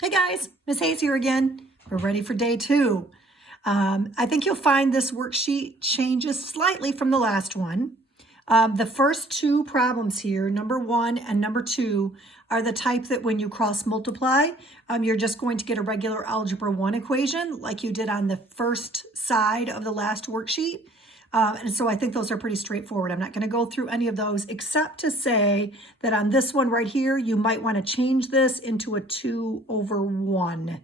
Hey guys, Miss Hayes here again. We're ready for day 2. I think you'll find this worksheet changes slightly from the last one. The first 2 problems here, number 1 and number 2, are the type that when you cross multiply, you're just going to get a regular algebra 1 equation like you did on the first side of the last worksheet. And so I think those are pretty straightforward. I'm not going to go through any of those except to say that on this one right here, you might want to change this into a 2/1.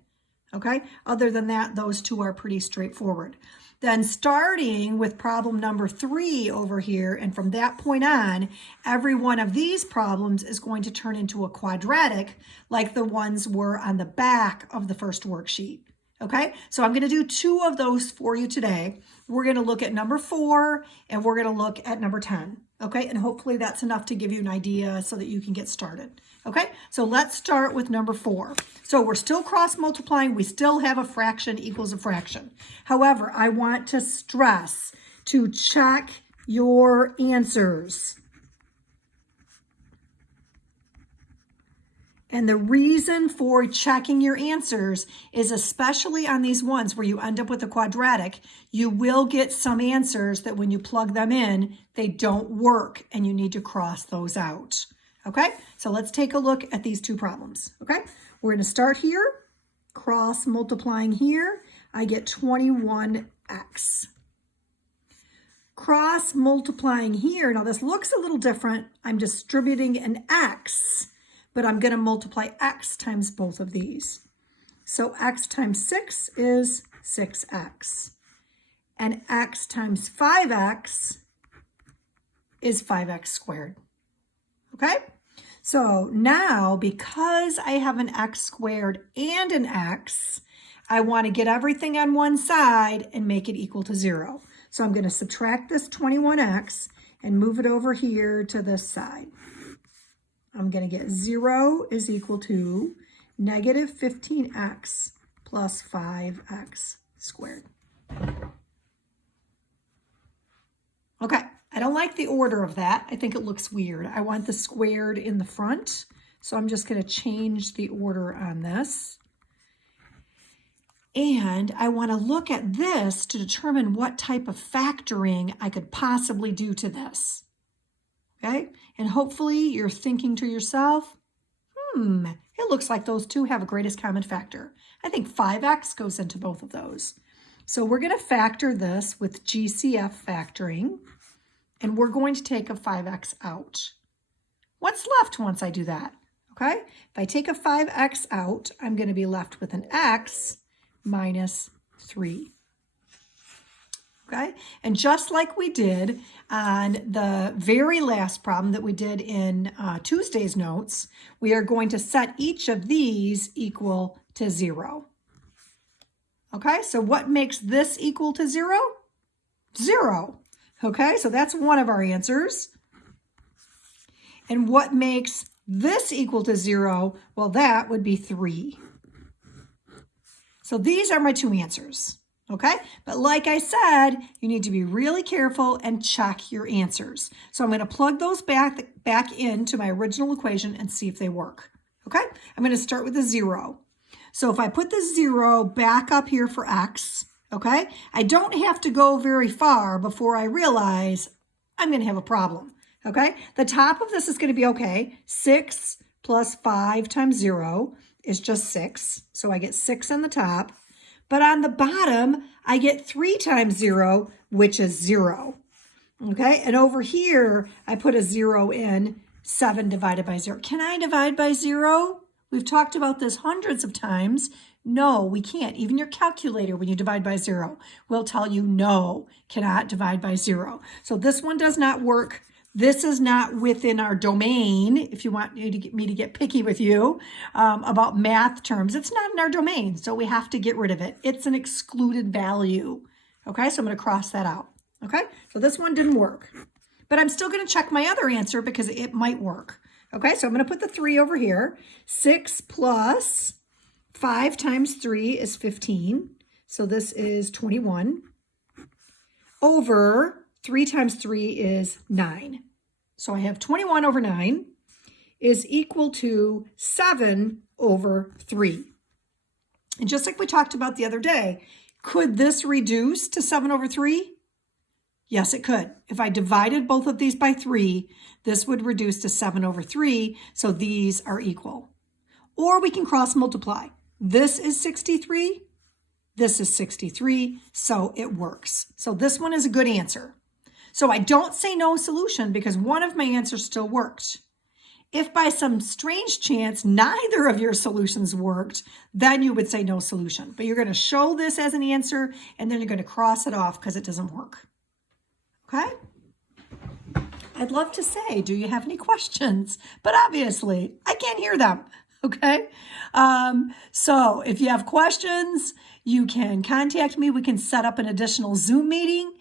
Okay, other than that, those 2 are pretty straightforward. Then starting with problem number 3 over here, and from that point on, every one of these problems is going to turn into a quadratic like the ones were on the back of the first worksheet. Okay, so I'm going to do 2 of those for you today. We're going to look at number 4 and we're going to look at number 10. Okay, and hopefully that's enough to give you an idea so that you can get started. Okay, so let's start with number 4. So we're still cross multiplying. We still have a fraction equals a fraction. However, I want to stress to check your answers. And the reason for checking your answers is especially on these ones where you end up with a quadratic, you will get some answers that when you plug them in, they don't work and you need to cross those out. Okay, so let's take a look at these 2 problems. Okay, we're going to start here, cross multiplying here. I get 21x. Cross multiplying here, now this looks a little different. I'm distributing an x, but I'm going to multiply x times both of these. So x times 6 is 6x. And x times 5x is 5x squared. Okay? So now, because I have an x squared and an x, I want to get everything on one side and make it equal to 0. So I'm going to subtract this 21x and move it over here to this side. I'm going to get 0 is equal to negative 15x plus 5x squared. Okay, I don't like the order of that. I think it looks weird. I want the squared in the front, so I'm just going to change the order on this. And I want to look at this to determine what type of factoring I could possibly do to this. Okay, and hopefully you're thinking to yourself, it looks like those 2 have a greatest common factor. I think 5x goes into both of those. So we're going to factor this with GCF factoring, and we're going to take a 5x out. What's left once I do that? Okay, if I take a 5x out, I'm going to be left with an x minus 3. Okay, and just like we did on the very last problem that we did in Tuesday's notes, we are going to set each of these equal to 0. Okay, so what makes this equal to 0? 0. Okay, so that's one of our answers. And what makes this equal to 0? Well, that would be 3. So these are my 2 answers. Okay, but like I said, you need to be really careful and check your answers. So I'm going to plug those back into my original equation and see if they work. Okay, I'm going to start with a 0. So if I put the 0 back up here for x, okay, I don't have to go very far before I realize I'm going to have a problem. Okay, the top of this is going to be okay. 6 plus 5 times 0 is just 6. So I get 6 on the top. But on the bottom, I get 3 times 0, which is 0. Okay, and over here, I put a 0 in, 7 divided by 0. Can I divide by 0? We've talked about this hundreds of times. No, we can't. Even your calculator, when you divide by 0, will tell you no, cannot divide by 0. So this one does not work. This is not within our domain, if you want me to get picky with you about math terms. It's not in our domain, so we have to get rid of it. It's an excluded value. Okay, so I'm going to cross that out. Okay, so this one didn't work. But I'm still going to check my other answer because it might work. Okay, so I'm going to put the 3 over here. 6 plus 5 times 3 is 15. So this is 21 over 3 times 3 is 9. So I have 21 over 9 is equal to 7 over 3. And just like we talked about the other day, could this reduce to 7 over 3? Yes, it could. If I divided both of these by 3, this would reduce to 7 over 3, so these are equal. Or we can cross multiply. This is 63, this is 63, so it works. So this one is a good answer. So I don't say no solution because one of my answers still worked. If by some strange chance neither of your solutions worked, then you would say no solution. But you're going to show this as an answer, and then you're going to cross it off because it doesn't work. Okay? I'd love to say, do you have any questions? But obviously, I can't hear them. Okay? So if you have questions, you can contact me. We can set up an additional Zoom meeting,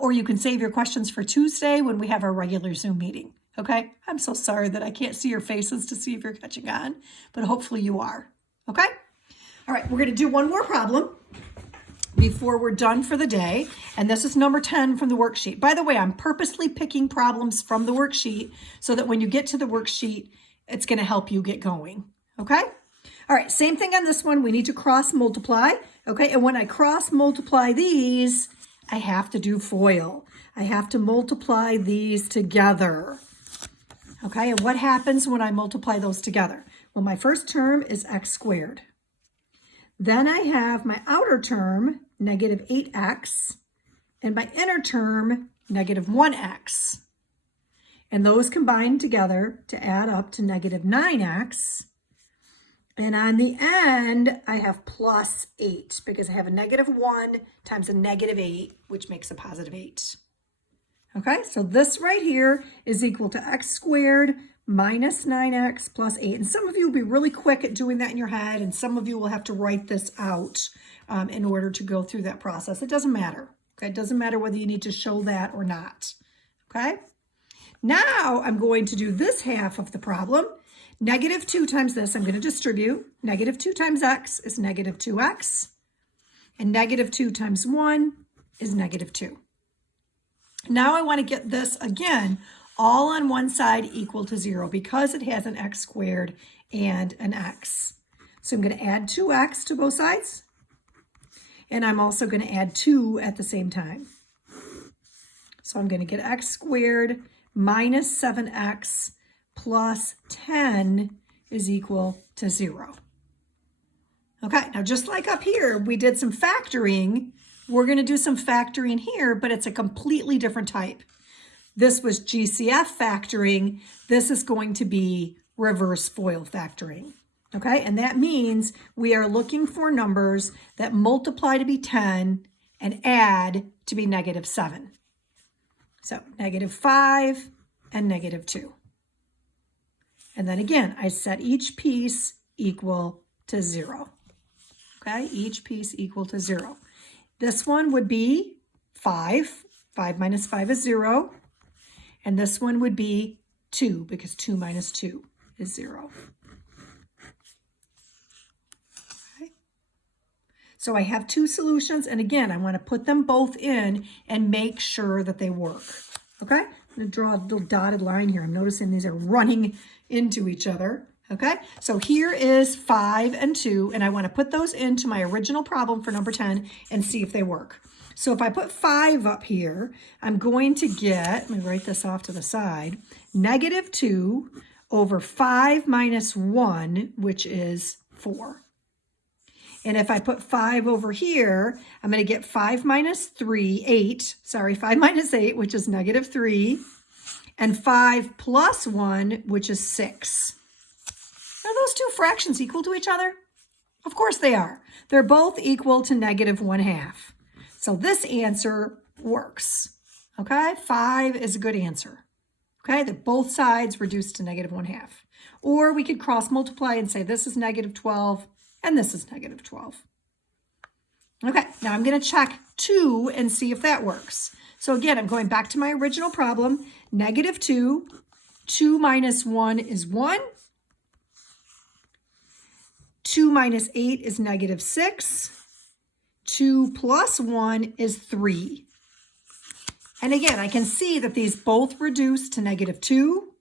or you can save your questions for Tuesday when we have our regular Zoom meeting. Okay? I'm so sorry that I can't see your faces to see if you're catching on, but hopefully you are. Okay? All right, we're going to do one more problem before we're done for the day, and this is number 10 from the worksheet. By the way, I'm purposely picking problems from the worksheet so that when you get to the worksheet, it's going to help you get going. Okay? All right, same thing on this one. We need to cross multiply. Okay, and when I cross multiply these, I have to do FOIL. I have to multiply these together. Okay, and what happens when I multiply those together? Well, my first term is x squared. Then I have my outer term, negative 8x, and my inner term, negative 1x. And those combine together to add up to negative 9x. And on the end, I have plus 8 because I have a negative 1 times a negative 8, which makes a positive 8. Okay, so this right here is equal to x squared minus 9x plus 8. And some of you will be really quick at doing that in your head, and some of you will have to write this out in order to go through that process. It doesn't matter. Okay, it doesn't matter whether you need to show that or not. Okay, now I'm going to do this half of the problem. Negative 2 times this, I'm going to distribute. Negative 2 times x is negative 2x. And negative 2 times 1 is negative 2. Now I want to get this, again, all on one side equal to 0 because it has an x squared and an x. So I'm going to add 2x to both sides. And I'm also going to add 2 at the same time. So I'm going to get x squared minus 7x plus 10 is equal to 0. Okay, now just like up here, we did some factoring. We're going to do some factoring here, but it's a completely different type. This was GCF factoring. This is going to be reverse FOIL factoring. Okay, and that means we are looking for numbers that multiply to be 10 and add to be negative 7. So negative 5 and negative 2. And then again, I set each piece equal to 0. Okay, each piece equal to 0. This one would be 5. 5 minus 5 is 0. And this one would be 2 because 2 minus 2 is 0. Okay. So I have two solutions. And again, I want to put them both in and make sure that they work. Okay, I'm going to draw a little dotted line here. I'm noticing these are running into each other. Okay, so here is 5 and 2, and I want to put those into my original problem for number 10 and see if they work. So if I put 5 up here, I'm going to get, let me write this off to the side, negative 2 over 5 minus 1, which is 4. And if I put 5 over here, I'm going to get 5 minus 3, 8, sorry, 5 minus 8, which is negative 3, and 5 plus 1, which is 6. Are those two fractions equal to each other? Of course they are. They're both equal to negative 1/2. So this answer works. Okay, 5 is a good answer. Okay, that both sides reduce to negative 1/2. Or we could cross multiply and say this is negative 12 and this is negative 12. Okay, now I'm going to check 2 and see if that works. So again, I'm going back to my original problem. Negative 2, 2 minus 1 is 1. 2 minus 8 is negative 6. 2 plus 1 is 3. And again, I can see that these both reduce to negative 2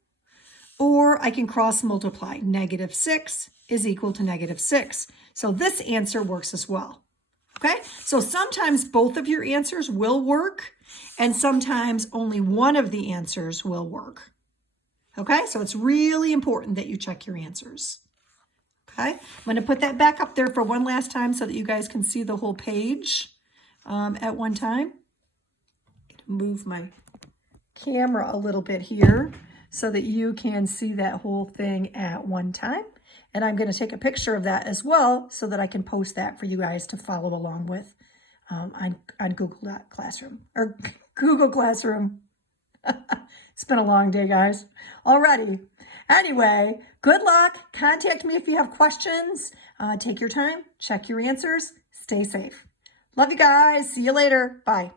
or I can cross multiply. -6 is equal to -6. So this answer works as well. Okay, so sometimes both of your answers will work, and sometimes only one of the answers will work. Okay, so it's really important that you check your answers. Okay, I'm going to put that back up there for one last time so that you guys can see the whole page at one time. Move my camera a little bit here so that you can see that whole thing at one time. And I'm going to take a picture of that as well so that I can post that for you guys to follow along with on Google Classroom or Google Classroom. It's been a long day, guys. Alrighty. Anyway, good luck. Contact me if you have questions. Take your time. Check your answers. Stay safe. Love you guys. See you later. Bye.